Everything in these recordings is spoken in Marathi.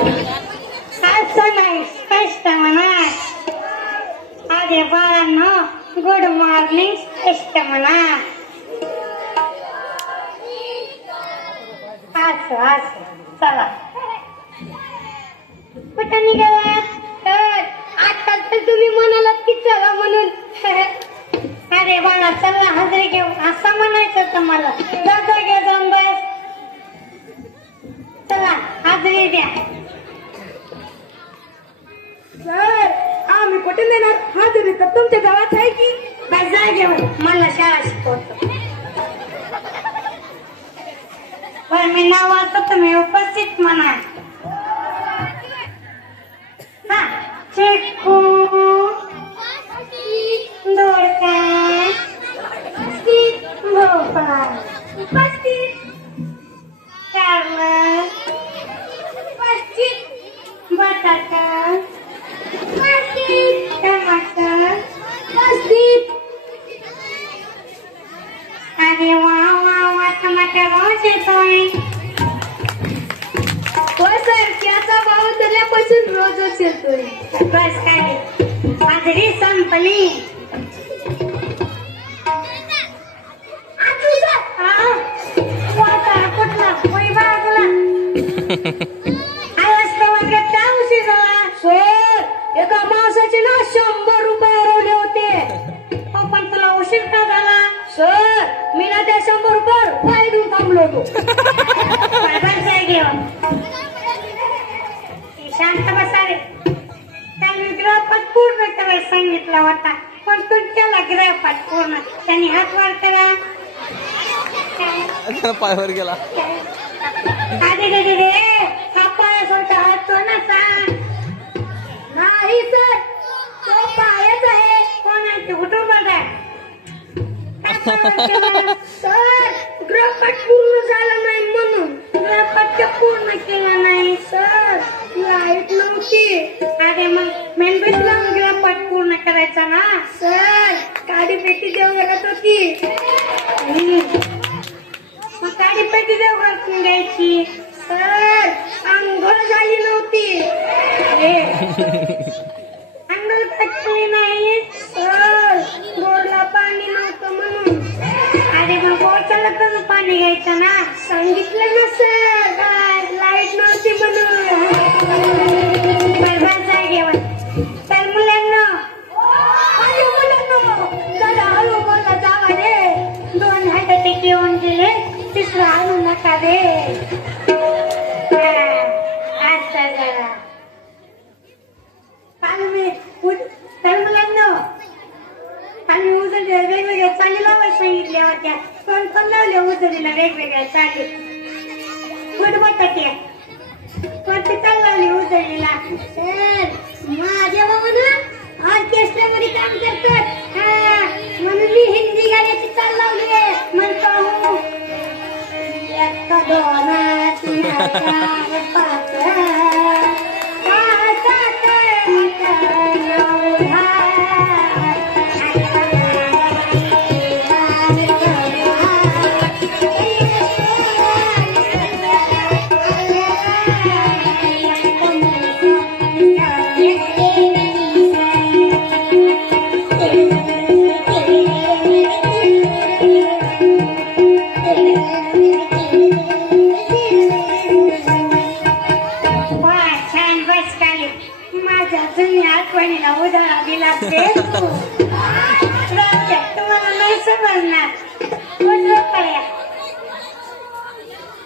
असं नाही, स्पष्ट म्हणा. अरे बाळांनो, गुड मॉर्निंग स्पष्ट म्हणा. असं चला. कुठं निघाला? आता तर तुम्ही म्हणालात की चला म्हणून. अरे बाळा चला हजरी घेऊ असं म्हणायचं तुम्हाला. जागा घ्या जाऊन बस. चला हजरी द्या. सर आम्ही कुठे देणार हजरी? तर तुमच्या गावात आहे की. बस जा घेऊन, मला शाळा शिकवतो. पण मी नाव वाचतो, तुम्ही उपस्थित म्हणा. हा, चिक्कू, दोडका, भोपळा, कारलं, बटाटा, टमाटर. अरे वा वा वा, टमाटर रोज येतोय. सर त्याचा भाव दर्यापासून रोजच येतोय. बस काय हजरी संपली. कुठला बागला आवाज प्रवास का उशीर झाला? सर एका माणसाचे ना 100 रुपये हरवले होते. पण तुला उशीर का झाला? सर मी ना त्या 100 रुपये पाय देऊन थांबलो होतो. घेऊन शांत बसा रे. त्यांनी गृहपाठ पूर्ण करायला सांगितला होता, पण तू केला गृहपाठ पूर्ण. त्यांनी हात वर करा. पायावर गेला. अरे हा पायच होता, हात कोणाचा नाही सर तो पायच आहे. कोणाचे कुटुंबात आहे? सर गृहपाठ पूर्ण झाला नाही म्हणून. गृहपाठ पूर्ण केला नाही सर लाईट नव्हती. अरे मग मेणबत्ती लावून गृहपाठ पूर्ण करायचा ना. सर काडी पेटी देवघरात होती. मग काडी पेटी देवघरात घ्यायची. सर आंघोळ झाली नव्हती. अंघोळ केली नाही. सर बोरला पाणी नव्हतं म्हणून. अरे मग बोरच्याला करून पाणी घ्यायचं ना. सांगितलं ना सर लाईट नव्हती म्हणून. जागेवर तर मुलांना जरा हळू बोलला जावा रे. 2 हाताचे घेऊन गेले, तिसरं आणू नका रे. आता जरा काल मी तर मुलांना आम्ही उजळीला वेगवेगळ्या चाली लावायला सांगितल्या होत्या. पण लावल्या उजळीला वेगवेगळ्या चाली. गुड बटाटे कोणती चाल लावली उजळीला? सर माझ्या बाबानं ऑर्केस्ट्रामध्ये काम करतात. म्हणून मी हिंदी गाण्याची चाल लावली आहे. म्हणतो हो 1 2 3 4 आठवणीला उधाळा दिला ते तुम्हाला नाही समजणार. कुठलं पर्या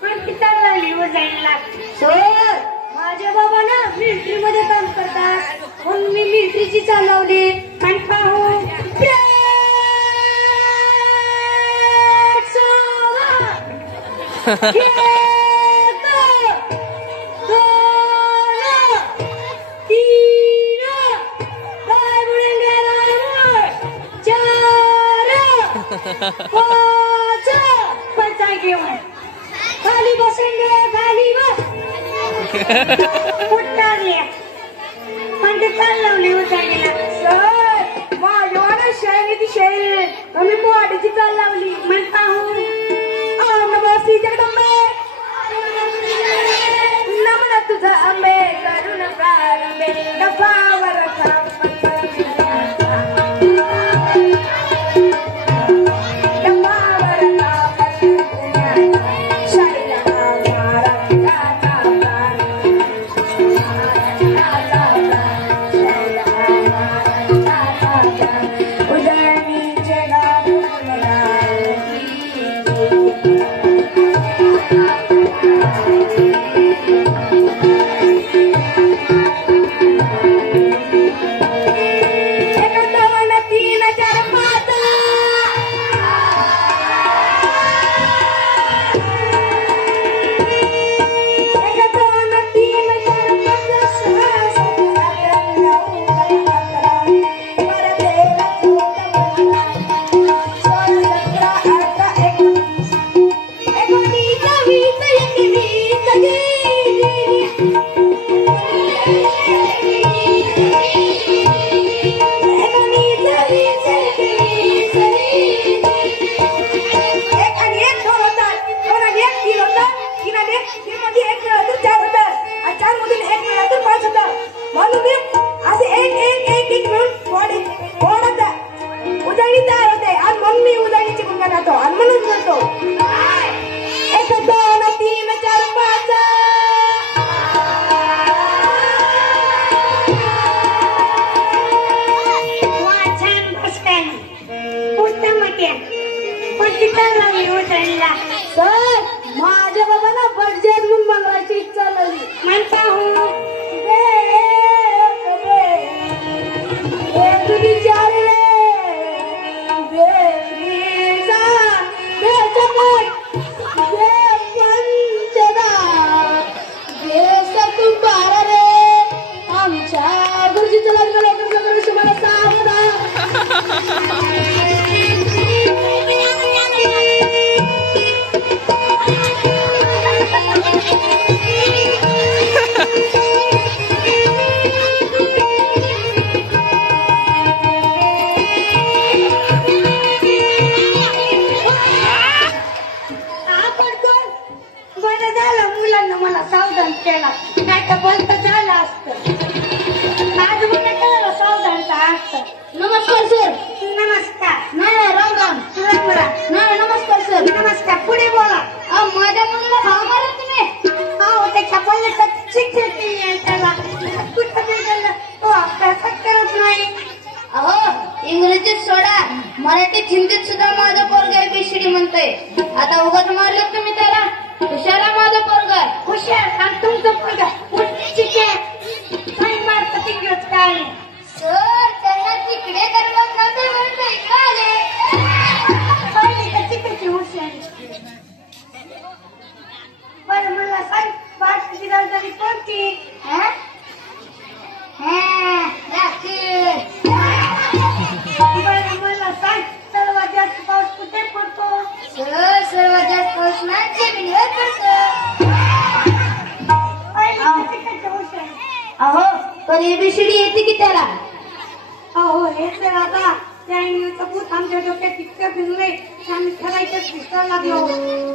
कोणती चालवली उजायला? सर माझे बाबा ना मिलिटरी मध्ये काम करतात, म्हणून मी मिलिटरीची चालवली. आणि पाहू घेऊन खाली बसून गे, खाली बस. उठताली पण ते चालवली उजायला. सर माझ्यावर शाळेने ती शाळेत आम्ही बॉडीची चाल लावली. मग पाहू जगदंबे नमन तुझा आंबे. सर माझ्या बाबांना बडजेट म्हणून बनवायची इच्छा झाली म्हणता हो आमच्या गुरुजीचं लग्न लवकर लवकर मला सांगा बरं झालं मुलांना मला सावधान केला नाही तर बंद झालं असतं आज मला कळलं सावधानचा अर्थ नमस्कार सर नमस्कार नाही राम राम राम राम नाही नमस्कार सर नमस्कार पुढे बोला माझ्या मुलाला भाव मारा तुम्ही हो त्याच्या पल्ल्याचं शिक्षण नाही त्याला कुठं गेलं तो अभ्यासच करत नाही अहो इंग्रजीत सोडा मराठीत हिंदीत सुद्धा माझं पोरग ABCD म्हणतोय आता उगाच मारलं तुम्ही त्याला हुशारा माझं पोरग हुशार आणि तुमचं पोरगा काही मार्क तिकडच काय सर त्यांना तिकडे करमत नव्हतं म्हणून ते इकडे आले पहिली तर तिकडची हुशारी बरं मला सांग भारताची राजधानी कोणती बरं मला सांग सर्वात जास्त पाऊस कुठे पडतो सर सर्वात जास्त पाऊस ना जमिनीवर पडतो तिकडची हुशारी अहो पण ABCD येते की त्याला अहो हे तर आता त्या इंग्लिशचा भूत आमच्या डोक्यात इतकं भिजलंय की आम्ही ठरायचंच विसरायला लागलो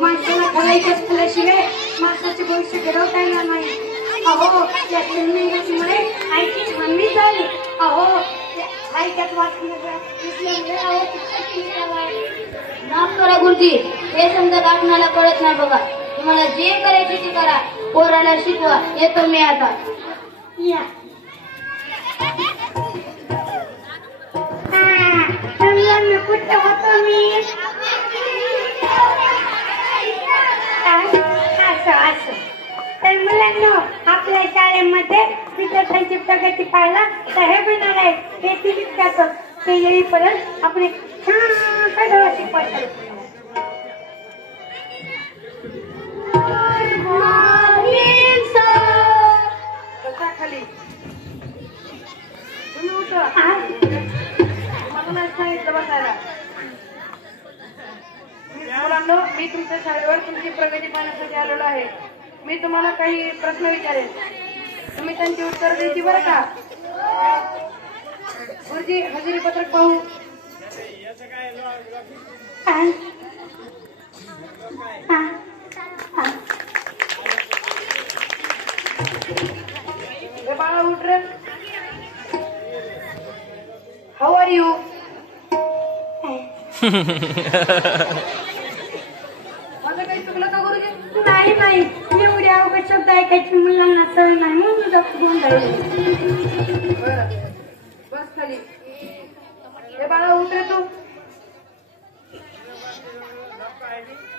माणसाला ठरायचंच केल्याशिवाय माणसाचे भविष्य घडवता येणार नाही अहो या इंग्रजीमुळे आईची छाननी झाली अहो ऐकत वाचल्यामुळे माफ करा गुरुजी हे समजा आपणाला कळत नाही बघा तुम्हाला जे करायचे ते करा पोराला शिकवा येतो मी आता या कुठं होतो मी असं तर मुलांना आपल्या शाळेमध्ये विद्यार्थ्यांची प्रगती पाहायला तर हे बनणार आहे हे टीव्हीत जातं ते येईपर्यंत आपण एक छान गव्हाची पडतो खाली तुम्ही उठा मला नाही सांगितलं बसायला मुलांनो मी तुमच्या शाळेवर तुमची प्रगती पाहण्यासाठी आलेलो आहे मी तुम्हाला काही प्रश्न विचारेन तुम्ही त्यांची उत्तर द्यायची बरं का गुरुजी हजेरी पत्रक पाहू बाळा उठ रे हाऊ आर यू माझं काही चुकलं का गुरुजी नाही नाही एवढी अवघड शब्द ऐकायची मुलांना सवय नाही म्हणून घेऊन जाईल बस खाली हे बाळा उठ रे तू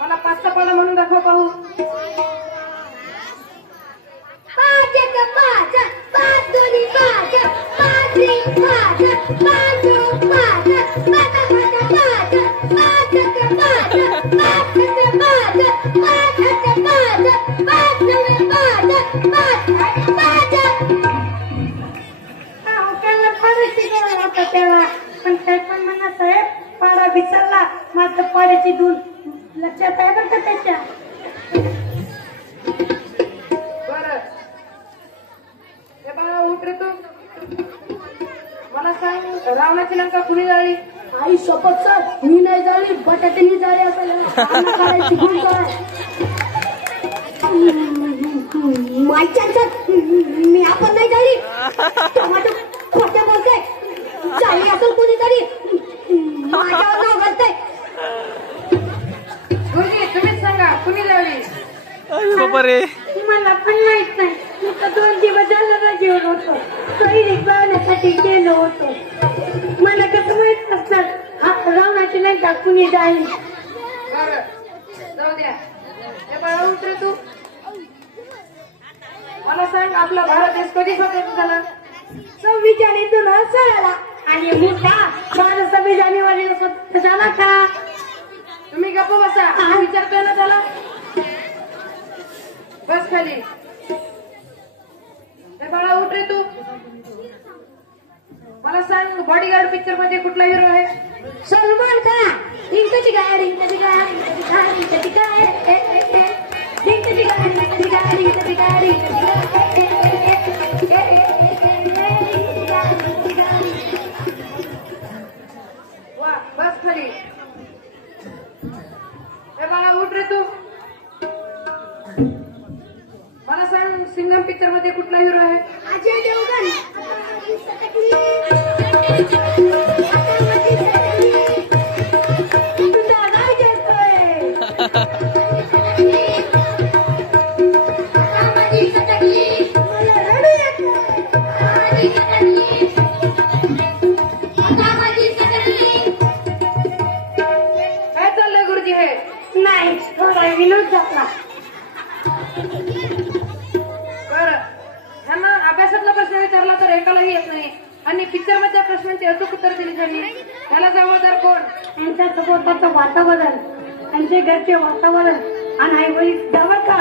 मला 5 पाला म्हणून दाखव पाहू तेव्हा पण काय पण म्हणा साहेब पाडा विचारला मात्र पाड्याची दूर लक्षात आहे बरं का त्याच्या बरं हे बाळा उठ रे तू मला सांग रावणाची लंका कुणी जाळली आई शपथ सर मी नाही जाळली बटाट्यानी जाळी असायला मायच्या सर मी आपण नाही जाळली टोमॅटो खोट्या बोलते जाळी असेल कोणीतरी माझ्यावर नाव घालतंय तुम्हीच सांगा कुणी जाळली रे मला पण माहित नाही मी तर 2 दिवस झालं रजेवर होतो सैनिक जाण्यासाठी गेलो होतो मला कसं माहित असणार हा रावणाची लंका कुणी जाईल जाऊ द्या बाळा उतर तू. मला सांग आपला भारत देश कधी स्वतंत्र झाला? 26 जानेवारी 2016 आणि मोठा 26 जानेवारीला स्वतंत्र झाला का? तुम्ही गप्प बसा. हा विचारतोय ना त्याला. बस खाली. ए बाळा उठ रे तू. मला सांग बॉडीगार्ड पिक्चर मध्ये कुठला हिरो आहे? सलमान खान. रिंकची गाय रिंकची गाय रिंकची गाय रिंकची गाय रिंकची गाय रिंकची गाय रिंकची गाय रिंकची गाय. वा बस खाली. ए बाळा उठ रे तू. मला सांग सिंगम पिक्चर मध्ये कुठला हिरो आहे? अजय देवगण. तुझा काय घेतोय? मला रडू येतंय. काय चाललंय गुरुजी हे? नाही थोडा विनोद झाला. बरं ह्यांना अभ्यासातला प्रश्न विचारला तर एकालाही येत नाही आणि पिक्चर मधल्या प्रश्नांची अचूक उत्तर दिली त्यांनी. त्याला जबाबदार कोण? त्यांच्या सभोवताचं वातावरण, त्यांचे घरचे वातावरण आणि आई वडील जवळ का?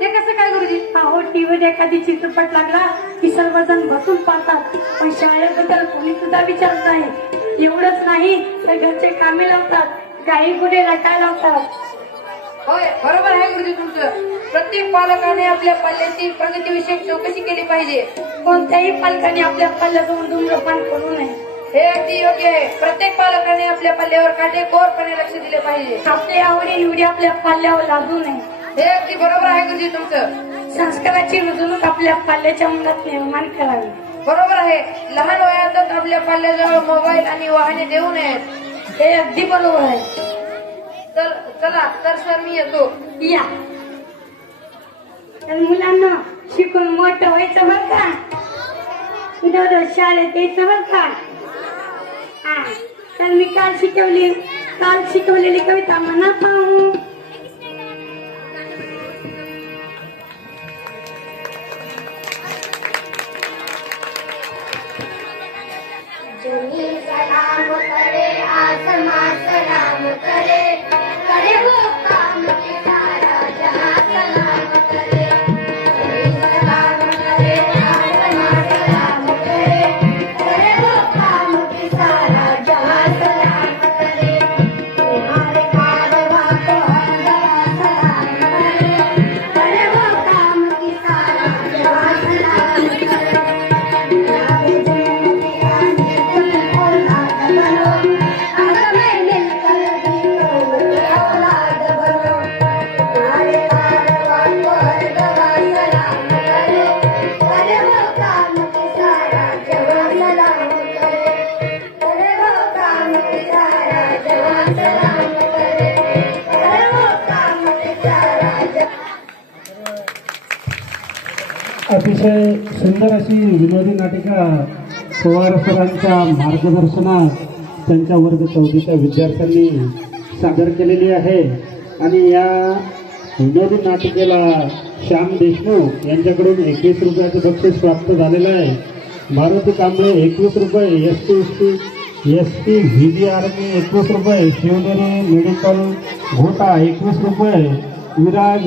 ते कसं काय गुरुजी? अहो टीव्हीत एखादी चित्रपट लागला की सर्वजण बसून पाहतात, पण शाळेबद्दल कोणी सुद्धा विचारत नाही. एवढंच नाही तर घरचे कामे लावतात, गाई गुढे राखायला लावतात. होय बरोबर आहे गुरुजी तुमचं. प्रत्येक पालकाने आपल्या पाल्याची प्रगतीविषयक चौकशी केली पाहिजे. कोणत्याही पालकाने आपल्या पाल्याजवळ धूम्रपान करू नये. हे अगदी योग्य आहे. प्रत्येक पालकाने आपल्या पाल्यावर काटेकोरपणे लक्ष दिले पाहिजे. आपली आवडी निवडी आपल्या पाल्यावर लादू नये. हे अगदी बरोबर आहे गुरुजी तुमचं. संस्काराची रुजवणूक आपल्या पाल्याच्या मुलात निर्माण करावी. बरोबर आहे. लहान वयातच आपल्या पाल्याजवळ मोबाईल आणि वाहने देऊ नयेत. हे अगदी बरोबर आहे. तर चला तर सर मी येतो. या तर मुलांना शिकून मोठं व्हायचं बरं का? दररोज शाळेत यायचं बरं का? हा तर मी काल शिकवलेली कविता म्हणा पाहू. जमीन सलाम करे आसमान सलाम करे करे वो काम के सारा जहां सलाम करे. जमीन सलाम करे आसमान सलाम करे करे वो काम के सारा जहां सलाम करे. तुम्हारे कारवां को हर जगह सलाम करे करे वो काम के सारा जहां सलाम करे. अतिशय सुंदर अशी विनोदी नाटिका पवार सरांच्या मार्गदर्शनात त्यांच्या वर्ग 4वीच्या विद्यार्थ्यांनी सादर केलेली आहे. आणि या विनोदी नाटिकेला श्याम देशमुख यांच्याकडून 21 रुपयाचं बक्षीस प्राप्त झालेलं आहे. मारुती कांबळे 21 रुपये, SP VVRने 21 रुपये, शिवनेरी मेडिकल घोटा 21 रुपये, विराज